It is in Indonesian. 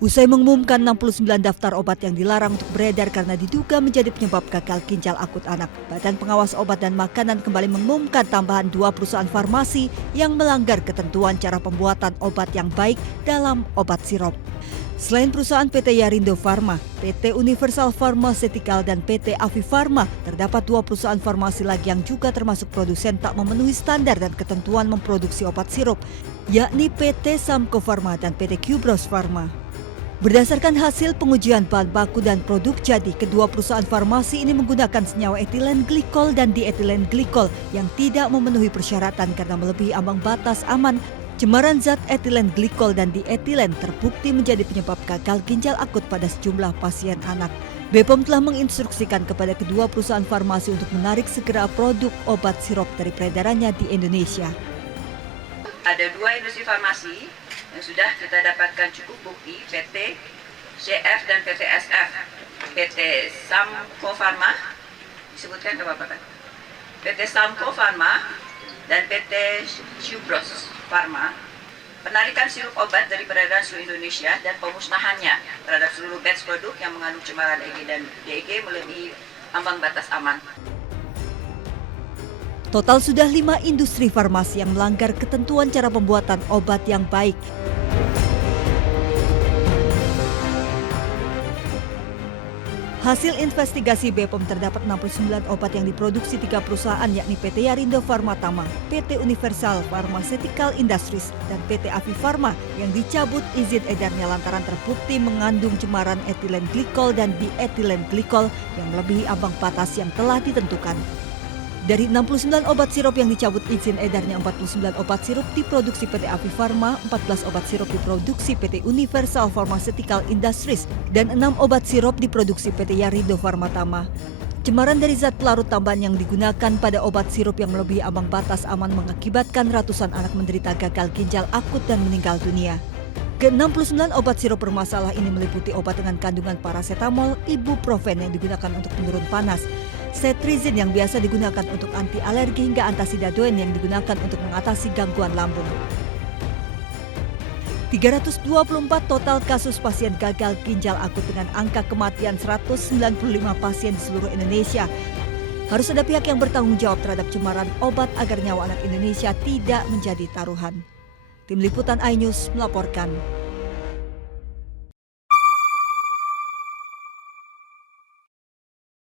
Usai mengumumkan 69 daftar obat yang dilarang untuk beredar karena diduga menjadi penyebab gagal ginjal akut anak, Badan Pengawas Obat dan Makanan kembali mengumumkan tambahan 2 perusahaan farmasi yang melanggar ketentuan cara pembuatan obat yang baik dalam obat sirup. Selain perusahaan PT Yarindo Pharma, PT Universal Pharmaceutical dan PT Avi Pharma, terdapat 2 perusahaan farmasi lagi yang juga termasuk produsen tak memenuhi standar dan ketentuan memproduksi obat sirup, yakni PT Samco Pharma dan PT Qbros Pharma. Berdasarkan hasil pengujian bahan baku dan produk jadi, kedua perusahaan farmasi ini menggunakan senyawa etilen glikol dan dietilen glikol yang tidak memenuhi persyaratan karena melebihi ambang batas aman. Cemaran zat etilen glikol dan dietilen terbukti menjadi penyebab gagal ginjal akut pada sejumlah pasien anak. BPOM telah menginstruksikan kepada kedua perusahaan farmasi untuk menarik segera produk obat sirup dari peredarannya di Indonesia. Ada 2 industri farmasi yang sudah kita dapatkan cukup bukti, PT CF dan PT SF. PT Samco Pharma, disebutkan ke Bapak kan? PT Samco Pharma dan PT Qbros Pharma, penarikan sirup obat dari peredaran seluruh Indonesia dan pemusnahannya terhadap seluruh batch produk yang mengandung cemaran EG dan DEG melebihi ambang batas aman. Total sudah 5 industri farmasi yang melanggar ketentuan cara pembuatan obat yang baik. Hasil investigasi BPOM terdapat 69 obat yang diproduksi 3 perusahaan yakni PT Yarindo Pharma Tama, PT Universal Pharmaceutical Industries, dan PT Avi Pharma yang dicabut izin edarnya lantaran terbukti mengandung cemaran etilen glikol dan dietilen glikol yang melebihi ambang batas yang telah ditentukan. Dari 69 obat sirup yang dicabut izin edarnya, 49 obat sirup diproduksi PT Avi Pharma, 14 obat sirup diproduksi PT Universal Pharmaceutical Industries, dan 6 obat sirup diproduksi PT Yarindo Pharma Tama. Cemaran dari zat pelarut tambahan yang digunakan pada obat sirup yang melebihi ambang batas aman mengakibatkan ratusan anak menderita gagal ginjal akut dan meninggal dunia. Ke-69 obat sirup bermasalah ini meliputi obat dengan kandungan paracetamol, ibuprofen yang digunakan untuk penurun panas, cetirizine yang biasa digunakan untuk anti alergi, hingga antasidadoin yang digunakan untuk mengatasi gangguan lambung. 324 total kasus pasien gagal ginjal akut dengan angka kematian 195 pasien di seluruh Indonesia. Harus ada pihak yang bertanggung jawab terhadap cemaran obat agar nyawa anak Indonesia tidak menjadi taruhan. Tim Liputan iNews melaporkan.